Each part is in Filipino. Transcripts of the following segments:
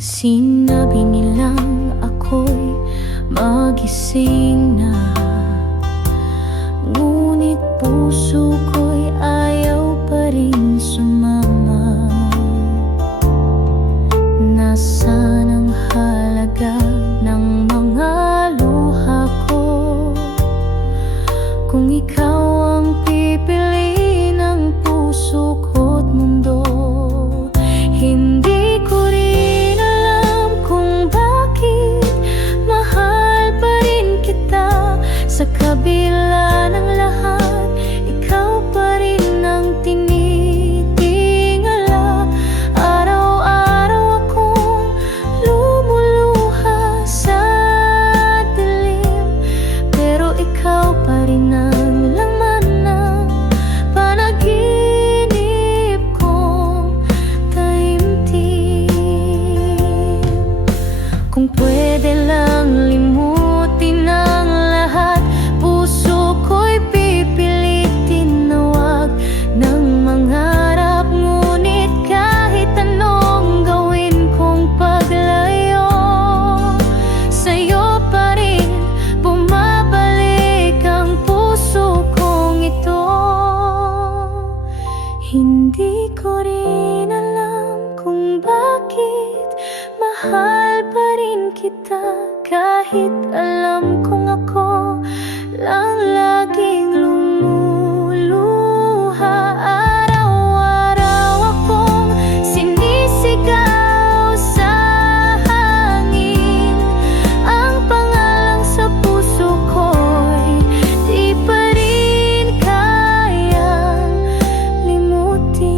Sinabi nilang ako'y magising na, ngunit puso ko'y ayaw pa rin sumama. Nasaan ang halaga ng mga luha ko kung ikaw ang pipili ng puso ko't mundo? Hindi ko rin alam kung bakit mahal pa rin kita. Sa kabila ng lahat, ikaw pa rin ang tinitingala. Araw-araw akong lumuluha sa dilim, pero ikaw pa rin ang laman ng panaginip kong taimtim. Kung pwede lang limutin ang lahat, puso ko'y pipilitin na wag nang mangarap. Ngunit kahit anong gawin kong paglayo, sa'yo pa rin bumabalik ang puso kong ito. Hindi ko rin alam kung bakit mahal pa rin kita, kahit alam kong ako lang laging lumuluha. Araw-araw akong sinisigaw sa hangin, ang pangalang sa puso ko'y di pa rin kayang limutin.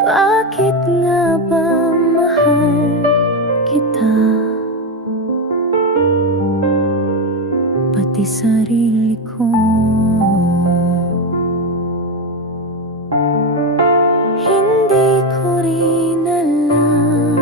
Bakit nga ba mahal kita? Pati sarili ko hindi ko rin alam.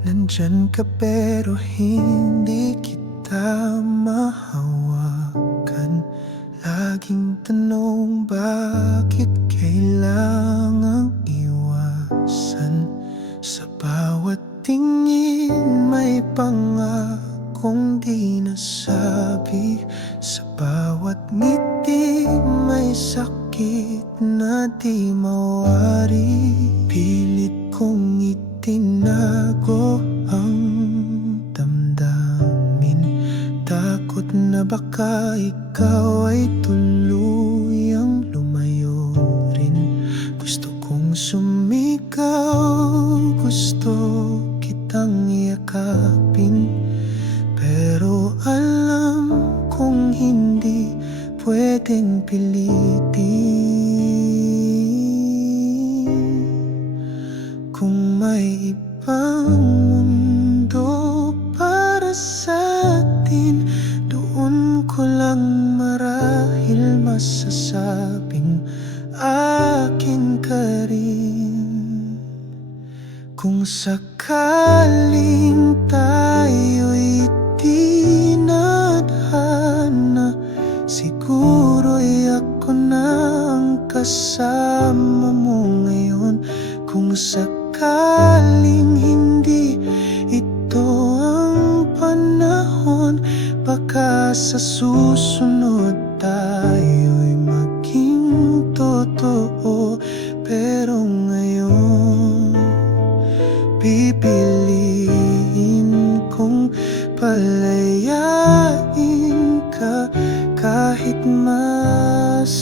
Nandyan ka pero hindi kita mahawakan. Laging tanong bakit kailangang iwasan. Sa bawat tingin may pangakong di nasabi. Sa bawat ngiti may sakit na di mawari. Pilit kong itinago ang damdamin. Takot na baka ikaw ay tuluyang lumayo rin. Gusto kong sumigaw, gusto kitang yakapin, pero alam kong hindi pwedeng pilitin. Kung may ibang mundo para sa atin, doon ko lang marahil masasabing akin ka rin. Kung sakaling tayo'y di nadhana, siguro'y ako na ang kasama mo ngayon. Kung sakaling hindi ito ang panahon, baka sa susunod tayo'y maging totoo. Pero ngayon, pipiliin kong palayain ka kahit masakit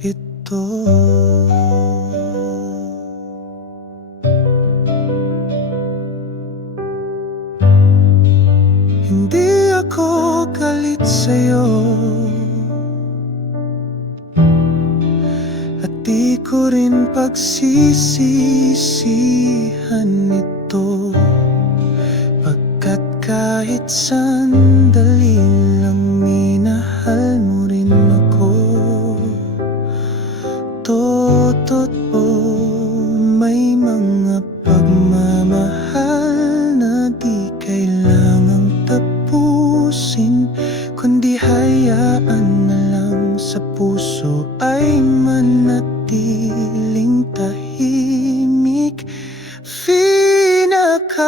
ito. Hindi ako galit sa'yo, at di ko rin pagsisisihan ito, pagkat kahit sandali lang minahal mo rin ako. Totoo, may mga pagmamahal na di kailangang tapusin, kundi hayaan na lang sa puso ay manatiling tahimik. Pinakaling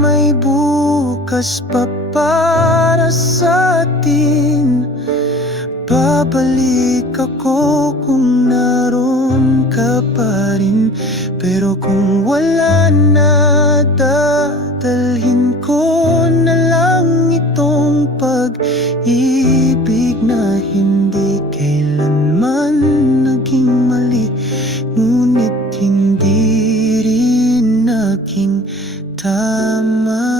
may bukas pa para sa atin. Babalik ako kung naroon ka pa rin, pero kung wala na, dadalhin ko na lang itong pag-ibig na hindi kailanman naging mali, ngunit hindi rin naging tama.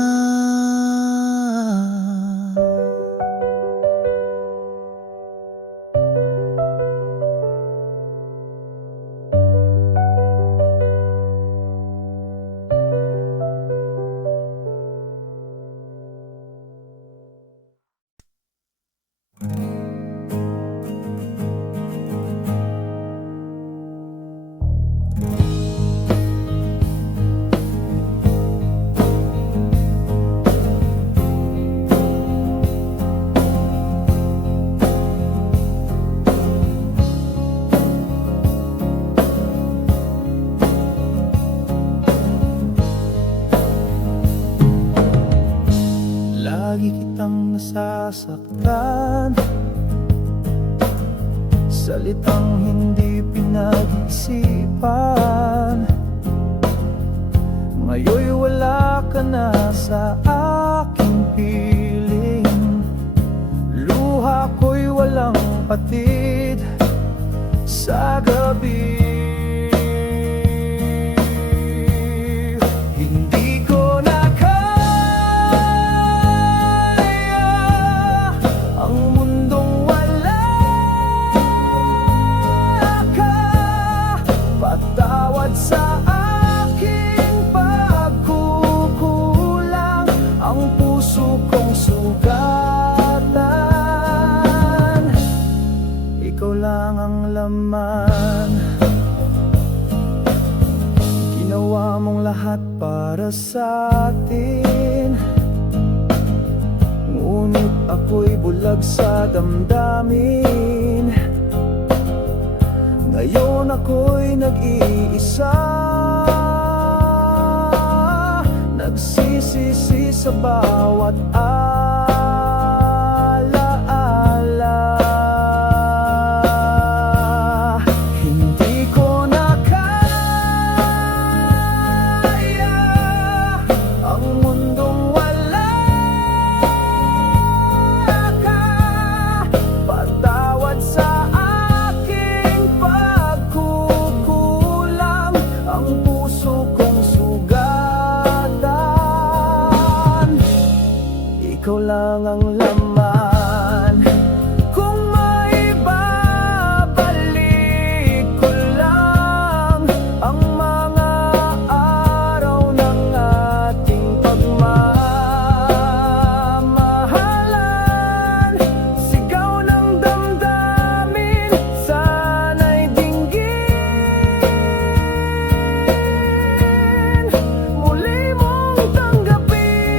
Lagi kitang nasasaktan, salitang hindi pinag-isipan. Ngayon'y wala ka na sa aking piling, luha ko'y walang patid sa gabi. Sa aking pagkukulang, ang puso kong sugatan, ikaw lang ang laman. Ginawa mong lahat para sa atin, ngunit ako'y bulag sa damdamin. Ngayon ako'y nag-iisa, nagsisisi sa bawat alaala. Hindi ko na kaya ang mundong wala ka. Patawad sa ikaw lang ang laman. Kung maibabalik ko lang ang mga araw ng ating pagmamahalan, sigaw ng damdamin, sana'y dinggin, muli mong tanggapin.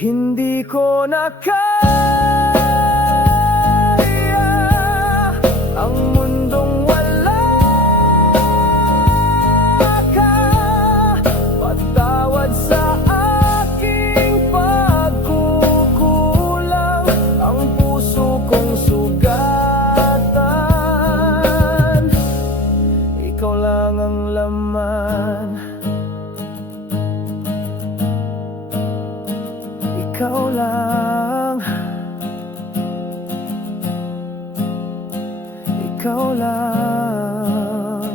Hindi ko na kaya ang mundong wala ka. Patawad sa aking pagkukulang, ang puso kong sugatan, ikaw lang ang laman. Ikaw lang, ikaw lang.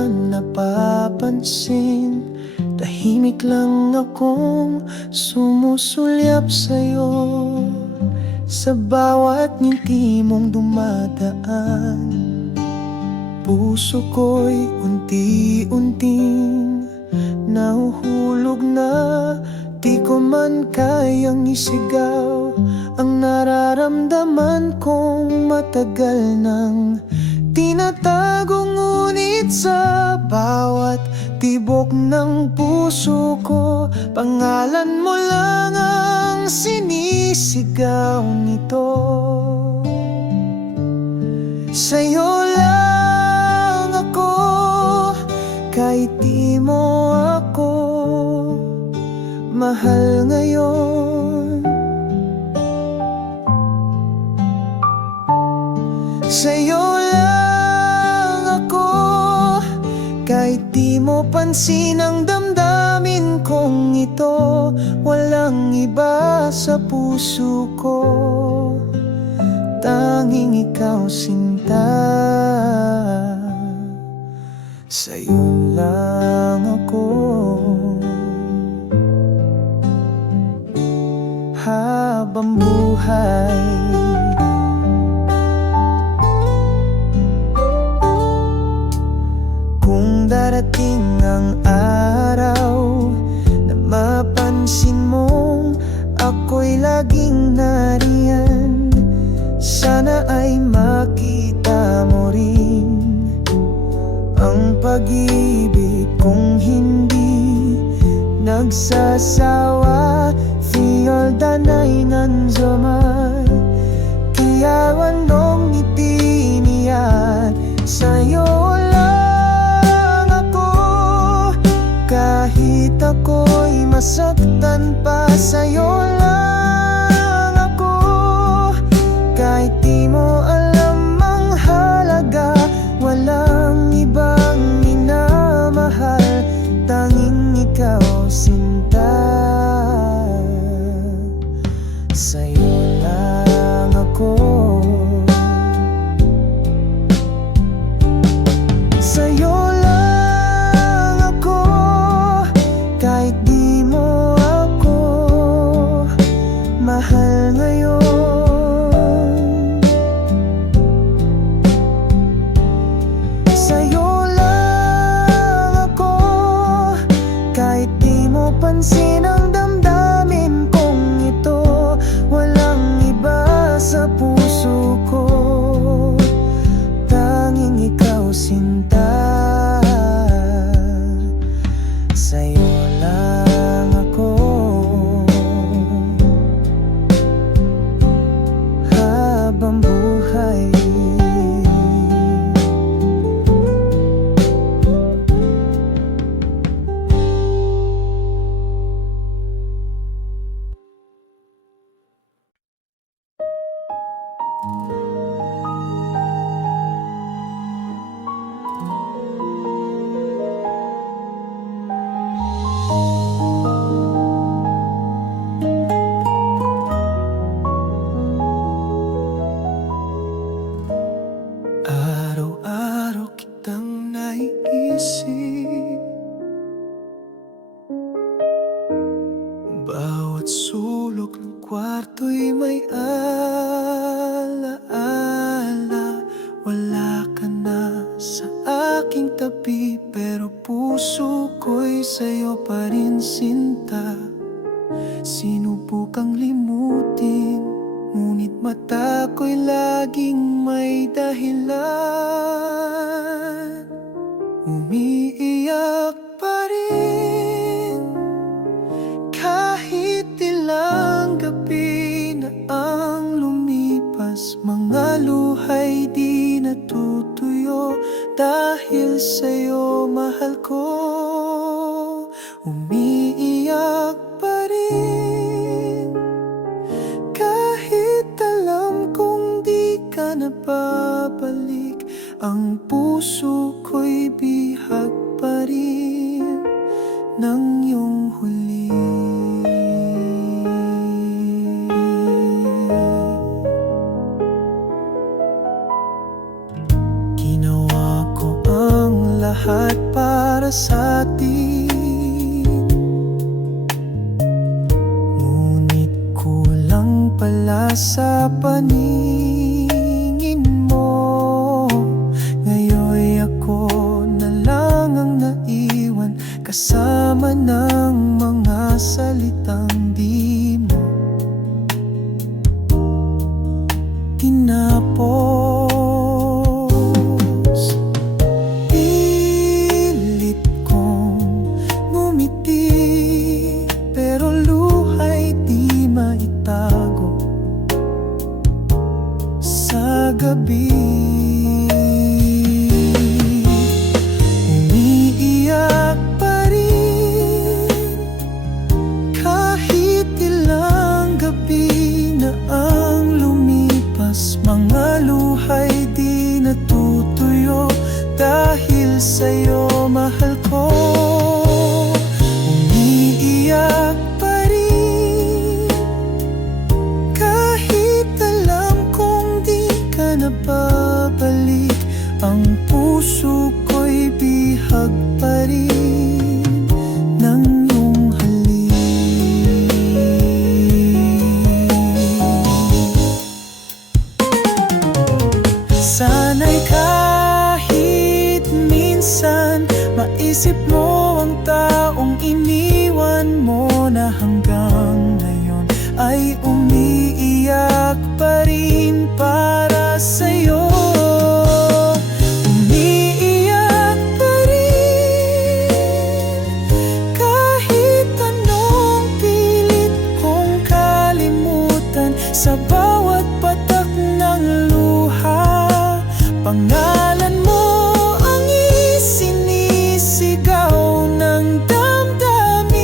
naman napapansin. Tahimik lang akong sumusulyap sa'yo sa bawat ngiti mong dumadaan. Puso ko'y unti-unting nahuhulog na, di ko man kayang isigaw ang nararamdaman kong matagal nang tinatago. Ngunit sa bawat tibok ng puso ko, pangalan mo lang ang sinisigaw nito. Sa'yo lang ako, kahit di mo ako mahal ngayon. Sa'yo lang ako, kahit di mo pansin ang damdamin kong ito. Walang iba sa puso ko, tanging ikaw sinta. Sa'yo lang ako, habang buhay. Kung darating ang araw na mapansin mong ako'y laging nariyan, sana ay makita mo rin ang pag-ibig kong hindi nagsasawa. Fieldan ay nandiyaman, kaya anong ngiti niyan. Sa'yo lang ako, kahit ako'y masaktan pa. Sa'yo lang ako, kahit di mo alam ang halaga. Walang ibang minamahal, tanging ikaw sinta. Sa'yo lang ako, sa'yo lang ako, kahit di mo ako mahal ngayon. Sa'yo lang ako, kahit di mo pansin ang damdamin kong ito. Walang iba sa puso ko, tanging ikaw sinta. Sa'yo lang ako, habang buhay. Araw-araw kitang naiisip, bawat sulok ng kwarto'y may alaala. Wala ka na sa aking tabi, pero puso ko'y sa'yo pa rin sinta. Sinubukang limutin, ngunit mata ko'y laging may dahilan. Umiiyak pa rin kahit ilang gabi na ang lumipas. Mga luha'y di natutuyo dahil sa'yo mahal ko. Umiiyak pa rin kahit alam kong di ka na babalik. Ang puso ko'y bihag pa rin ng iyong huli. Ginawa ko ang lahat lahat para sa atin. Ngunit kulang pala sa paningin mo. Ngayon ako na lang ang naiwan, kasama ng mga salitang di mo tinapos. Pilit kong ngumiti, pero luha'y di maitago sa gabi. Umiiyak pa rin kahit ilang gabi na ang lumipas. Mga luha'y di natutuyo dahil sa'yo, mahal ko. Umiiyak pa rin kahit alam kong di ka na babalik. Ang puso ko'y bihag pa rin ng iyong halik. Sana'y kahit minsan maisip mo ang taong iniwan mo, na hanggang ngayon ay umiiyak pa rin para sa'yo. Umiiyak pa rin kahit anong pilit kong kalimutan. Sa bawat patak ng luha, pangalan mo ang isinisigaw ng damdamin.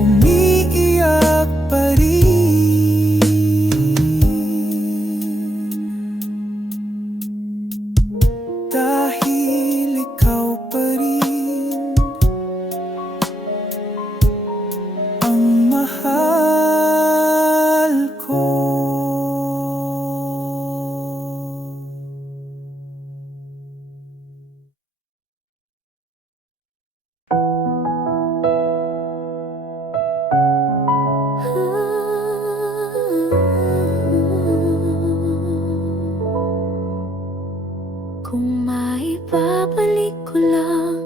Umiiyak pa rin dahil ikaw pa rin ang mahal ko. Kung maibabalik ko lang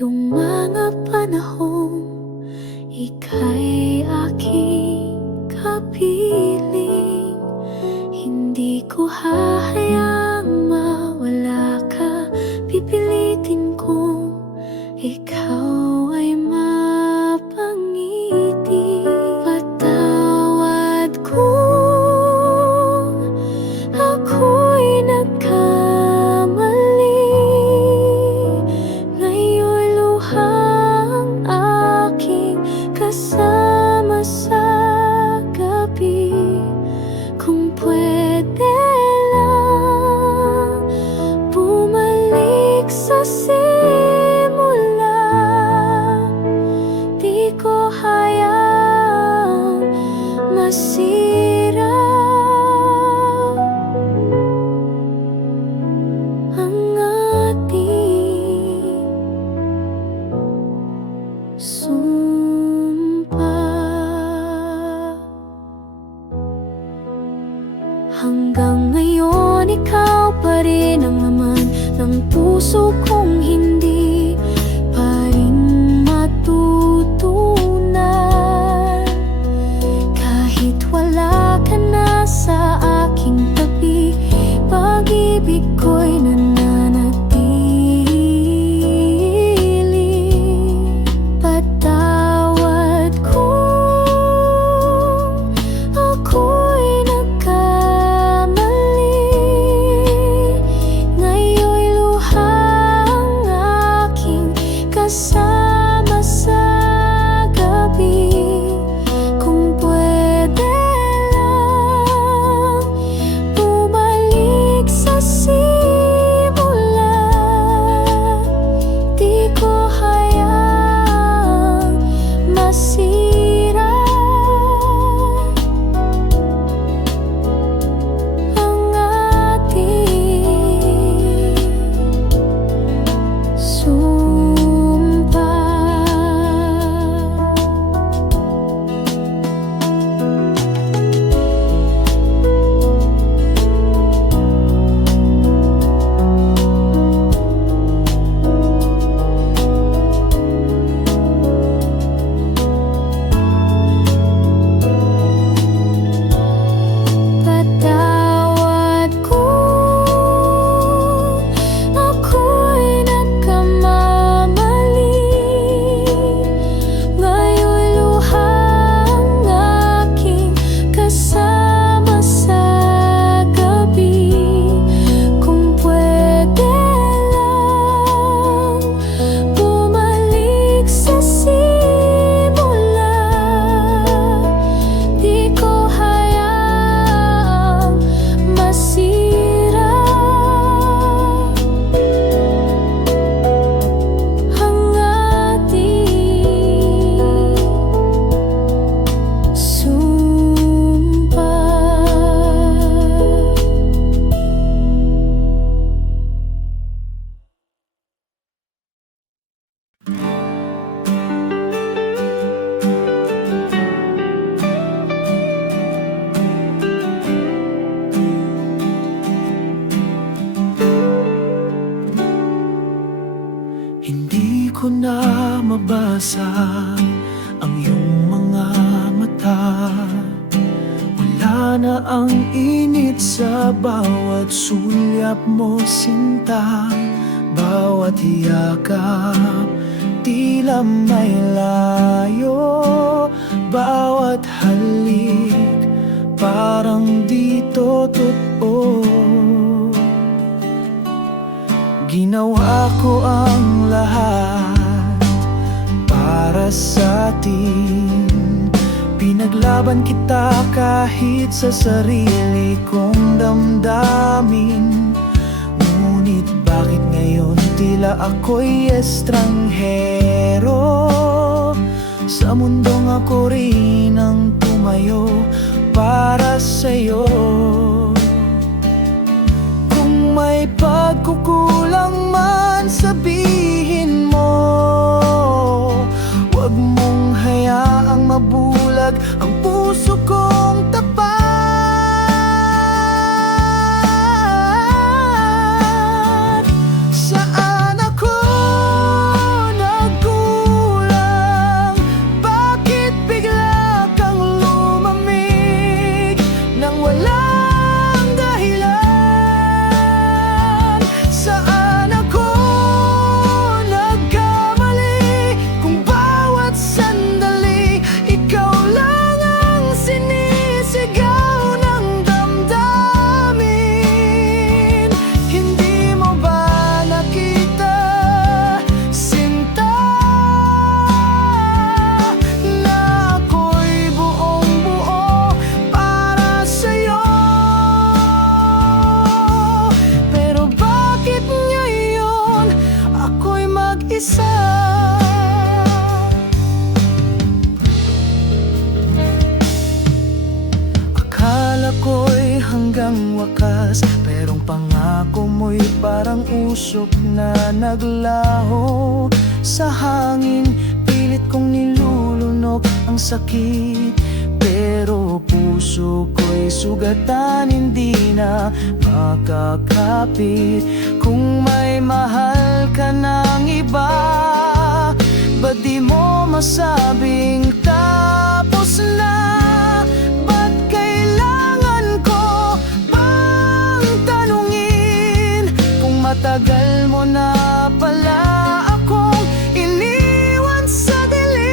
yung mga panahong ika'y aking kapiling, hindi ko hahayaang mawala ka. Pipilitin kong ikaw ay mapangiti. Patawad kung ako'y nagkamali. Ngayon'y luhang aking kasama sa gabi. Kung pwede lang bumalik sa simula, di ko hayaang masira ang ating sumpa. Hanggang ngayon, ikaw pa rin ang laman ng puso kong hindi pa rin matutunan. Kahit wala ka na sa aking tabi, pag-ibig ko'y nananatili. Patawad kung ako'y nagkamali. Ngayon'y luhang mabasa ang iyong mga mata. Wala na ang init sa bawat sulyap mo, sinta. Bawat yakap, tila may layo. Bawat halik, parang dito totoo. Ginawa ko ang lahat para sa atin. Pinaglaban kita kahit sa sarili kong damdamin. Ngunit bakit ngayon tila ako'y estranghero? Sa mundong ako rin ang tumayo para sa'yo. Kung may pagkukulang man, sabihin mo. Huwag mong hayaang mabulag ang puso kong tapat. Saan ako nagkulang? Bakit bigla kang lumamig nang walang dahilan? Saan ako nagkamali kung bawat sandali ikaw lang ang sinisigaw ng damdamin? Hindi mo ba nakita, sinta, na ako'y buong buo para sa'yo? Pero bakit ngayon ako'y mag-isa? Akala ko'y hanggang wakas, perong pangako mo'y parang usok na naglaho sa hangin. Pilit kong nilulunok ang sakit, pero puso ko'y sugatan, hindi na makakapit. Kung may mahal ka ng iba, ba't di mo masabing tapos na? Ba't kailangan ko pang tanungin kung matagal mo na pala akong iniwan sa dilim?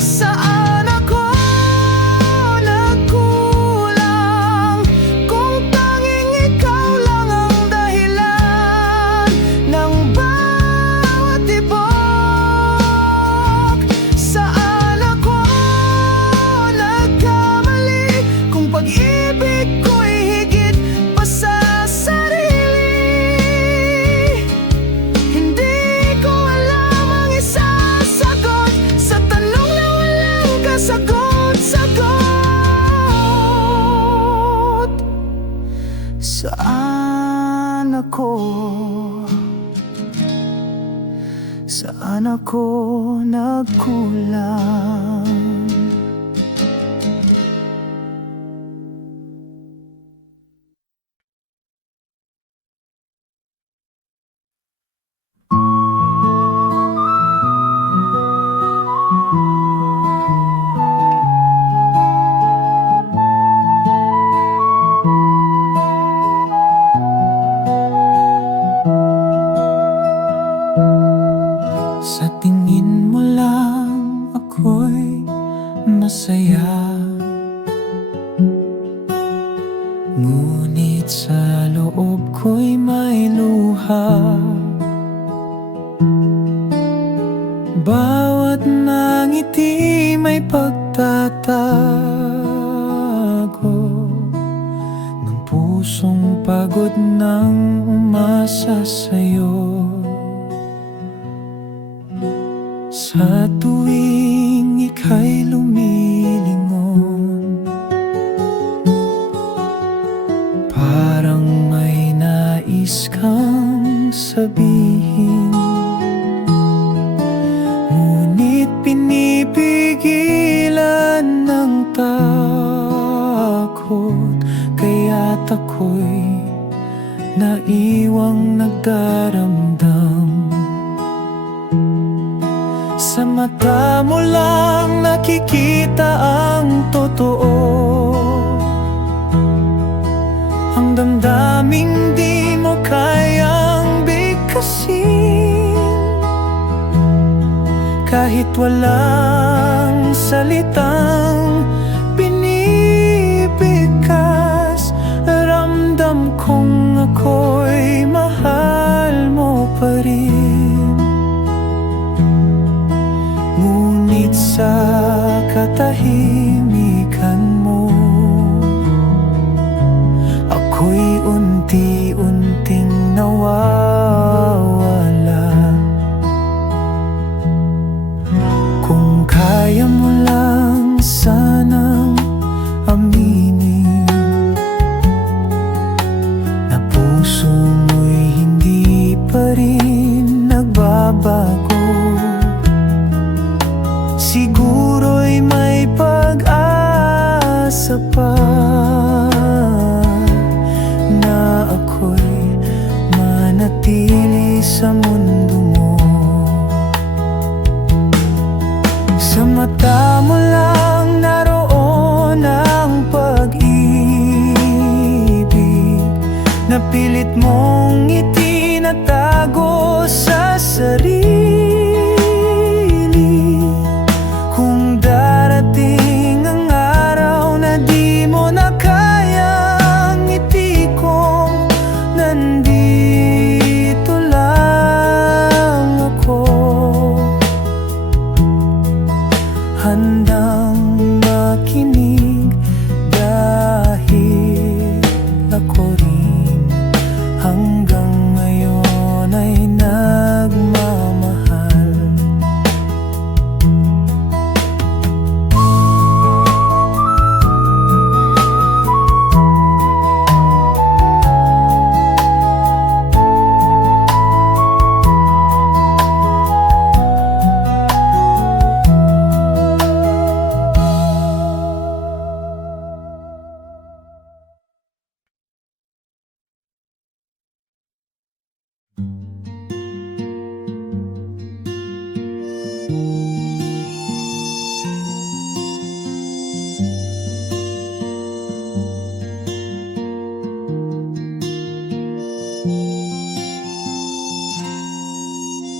Saan ako nagkulang kung tanging ikaw lang ang dahilan ng bawat tibok? Saan ako nagkamali kung pag-ibig ko'y higit pa sa sarili? Hindi ko alam ang isasagot sa tanong na walang kasagot-sagot. Saan ako? Saan ako nagkulang? Sa tingin mo lang ako'y masaya, ngunit sa loob ko'y may luha. Bawat ngiti may pagtatago ng pusong pagod ng umasa sa'yo. Sa tuwing ika'y lumilingon, parang may nais kang sabihin, ngunit pinipigilan ng takot. Kaya't ako'y naiwang nagdaramdam. Sa mata mo lang nakikita ang totoo, ang damdaming di mo kayang bigkasin. Kahit walang salitang binibigkas, ramdam kong ako'y mahal mo pa rin. Ngunit sa katahimikan mo, ako'y unti-unting nawawala. Kung kaya mo lang sanang aminin na puso mo'y hindi pa rin nagbabago, siguro'y may pag-asa pa na ako'y manatili sa mundo mo. Sa mata mo lang naroon ang pag-ibig na pilit mong itinatago sa sarili. Kung darating ang araw na di mo na kayang itikom, nandito lang ako, handang makinig dahil ako rin hanggang ngayon ay nagmamahal.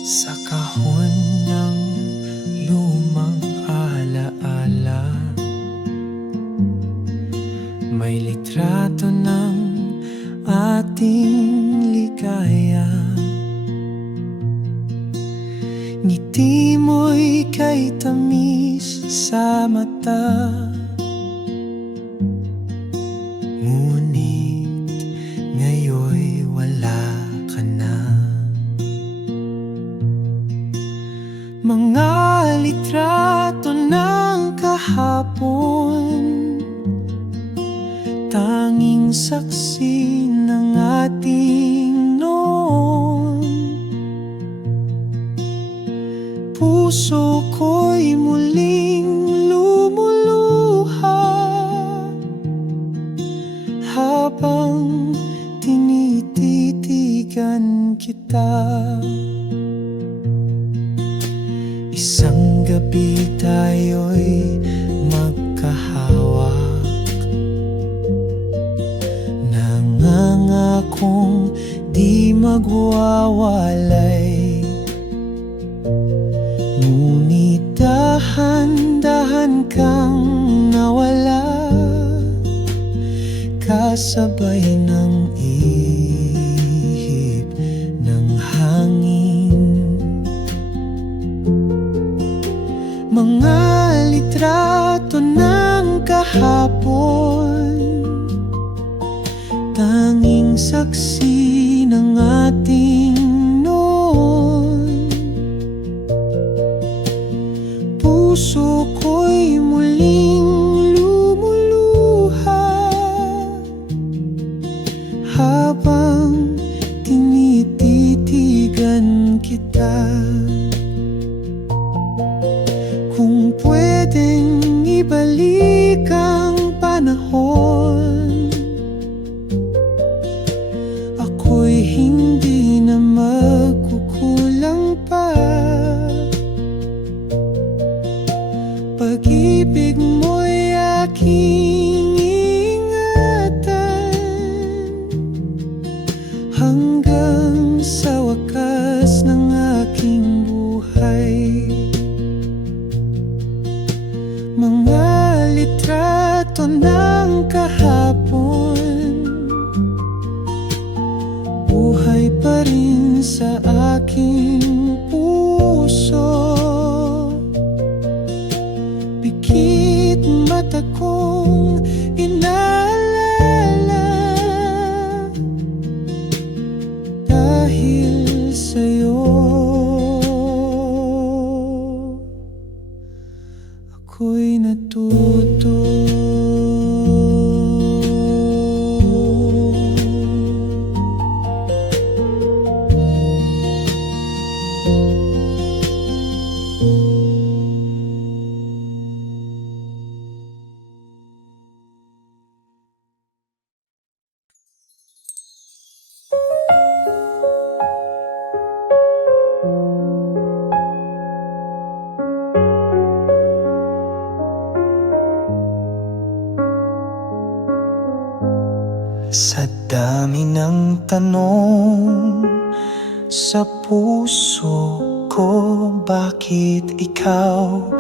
Sa kahon ng lumang alaala, may litrato ng ating ligaya. Ngiti mo'y kay tamis sa mata, ngunit ngayon'y wala ka na. Mga litrato ng kahapon, tanging saksi ng ating noon. Puso ko'y muling lumuluha habang tinititigan kita. Isang gabi tayo'y magkahawak, nangangakong di magwawalay. Ngunit dahan-dahan kang nawala, kasabay ng ihip ng hangin. Mga litrato ng kahapon, tanging saksi ng ating noon. Puso ko'y muling lumuluha habang tinititigan kita. Kung pwedeng aking ingatan hanggang sa wakas ng aking buhay. Mga litrato ng kahapon, buhay pa rin sa aking puso. Pikit mata kong inaalala dahil sa'yo ako'y natuto. Sa dami ng tanong sa puso ko, bakit ikaw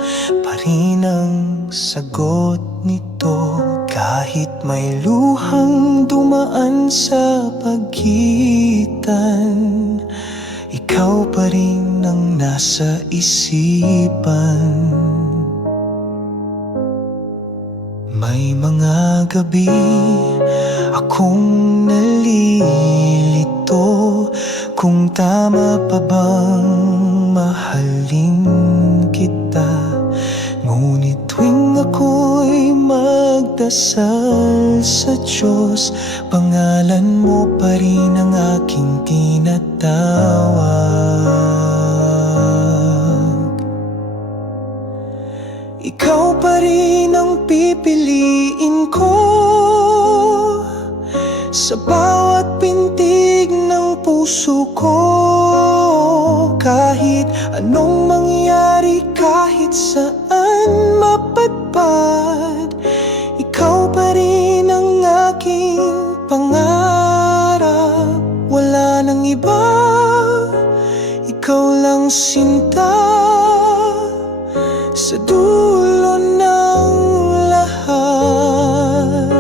pa rin ang sagot nito? Kahit may luhang dumaan sa pagitan, ikaw pa rin ang nasa isipan. May mga gabi akong nalilito kung tama pa bang mahalin kita. Ngunit tuwing ako'y magdasal sa Diyos, pangalan mo pa rin ang aking tinatawag. Ikaw pa rin ang pipiliin ko sa bawat pintig ng puso ko. Kahit anong mangyari, kahit saan mapadpad, ikaw pa rin ang aking pangarap. Wala nang iba, ikaw lang sinta. Sa dulo ng lahat,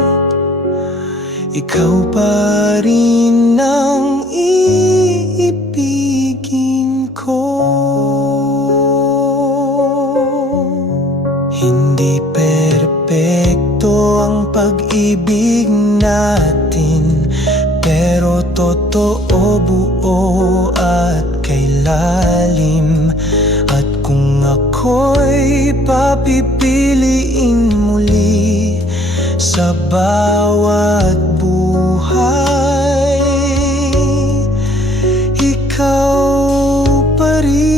ikaw pa rin ang iibigin ko. Hindi perpekto ang pag-ibig natin, pero totoo, buo at kay lalim. At kung ako'y papipiliin muli sa bawat buhay, ikaw pa rin.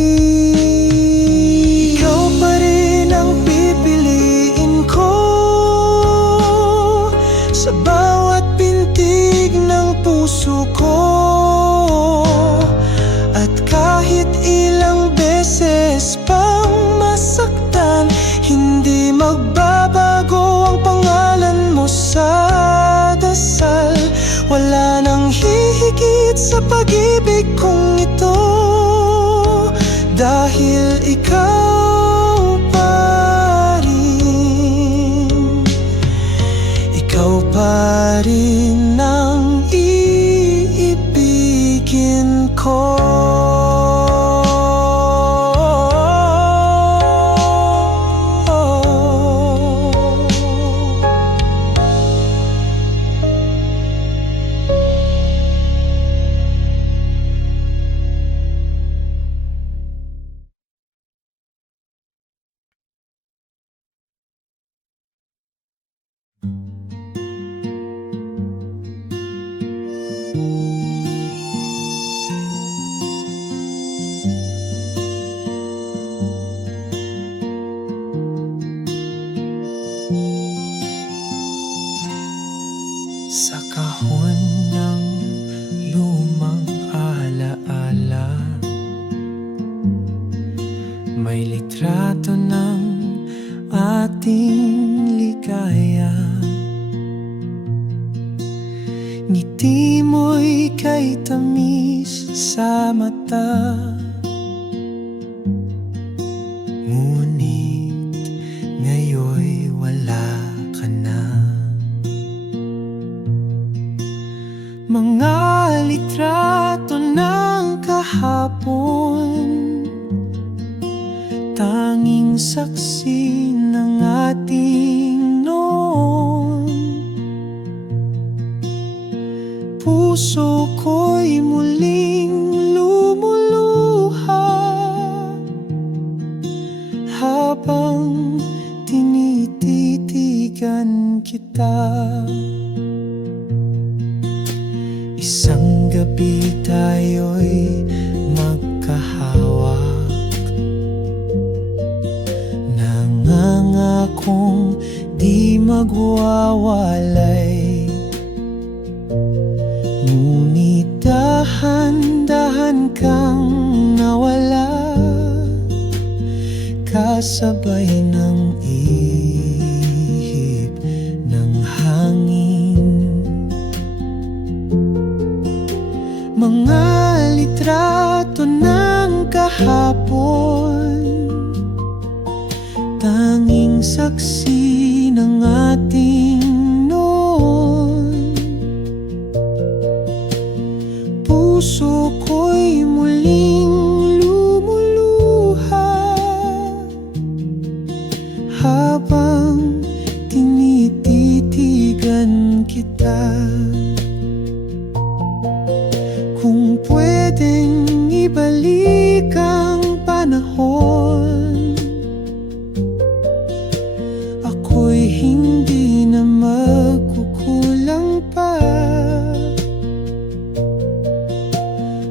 Ikaw pa rin ang pipiliin ko sa bawat pintig ng puso ko. At kahit ilang beses pang masaktan, hindi magbabago ang pangalan mo sa dasal. Wala nang hihigit sa pag-ibig kong ito, dahil ikaw pa rin. Ikaw pa rin ang iibigin ko. Sa kahon ng lumang alaala, may litrato ng ating ligaya. Ngiti mo'y kay tamis sa mata, ngunit ngayon'y wala ka na. Mga litrato ng kahapon, tanging saksi ng ating noon. Puso ko'y muling lumuluha habang tinititigan kita. Isang gabi tayo'y magkahawak, nangangakong di magwawalay. Ngunit dahan-dahan kang nawala, kasabay ng ihip ng hangin. Mga litrato ng kahapon, tanging saksi ng ating noon. Puso ko'y muling lumuluha habang tinititigan kita. Kung pwedeng ibalik ang panahon, ako'y hindi na magkukulang pa.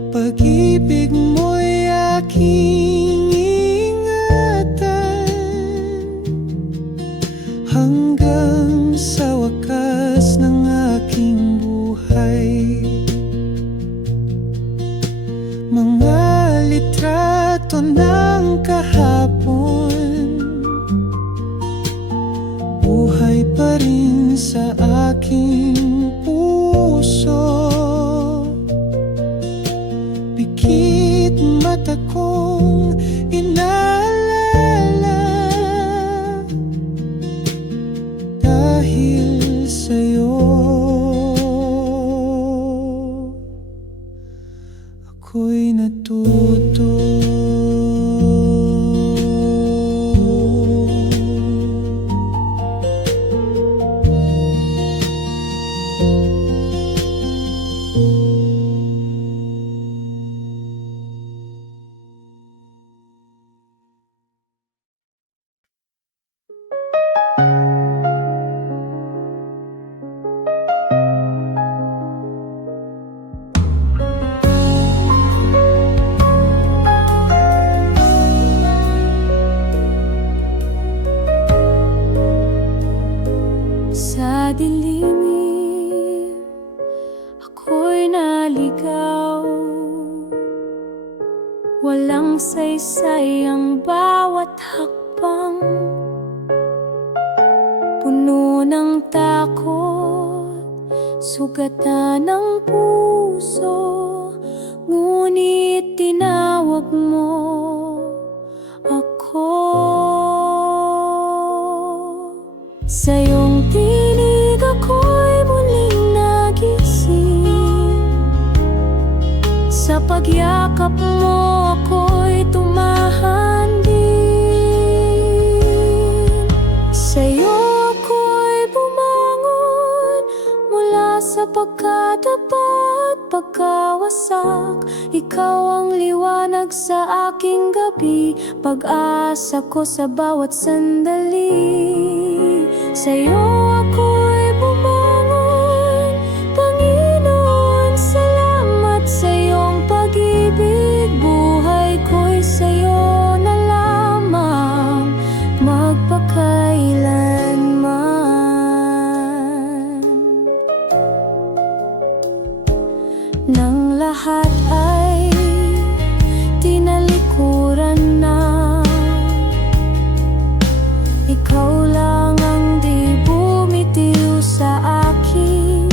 Pag-ibig mo'y aking ingatan hanggang sa wakas ng aking buhay. Mga litrato ng kahapon, buhay pa rin sa aking puso. Pikit mata kong inaalala dahil sa'yo ako'y natuto. Sa dilim, ako'y naligaw. Walang saysay ang bawat hakbang, puno ng takot, sugatan ng puso. Ngunit tinawag mo ako. Sa iyong tinig ako'y muling nagising. Sa pagyakap mo ako'y tumahan din. Sa iyo ako'y bumangon mula sa pagkadapa at pagkawasak. Ikaw ang liwanag sa aking gabi, pag-asa ko sa bawat sandali. Sa iyo ako'y bumangon, Panginoon, salamat sa iyong pag-ibig. Buhay ko'y sa iyo na lamang, magpakailanman. Nang lahat ay tinalikuran na, ikaw lang ang di bumitiw sa akin.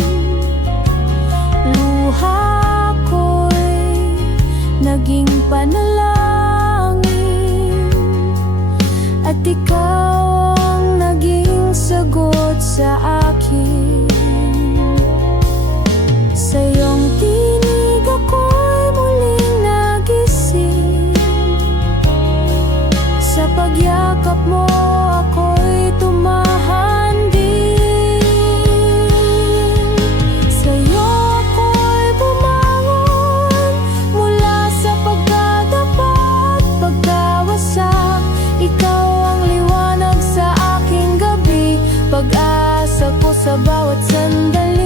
nanalangin, at ikaw ang naging sagot sa akin. Sa iyong tinig ako'y muling nagising, sa pagyakap mo ako'y tumahan din. Sa'yo ako'y bumangon mula sa pagkadapa at pagkawasak. Ikaw ang liwanag sa aking gabi, pag-asa ko sa bawat sandali.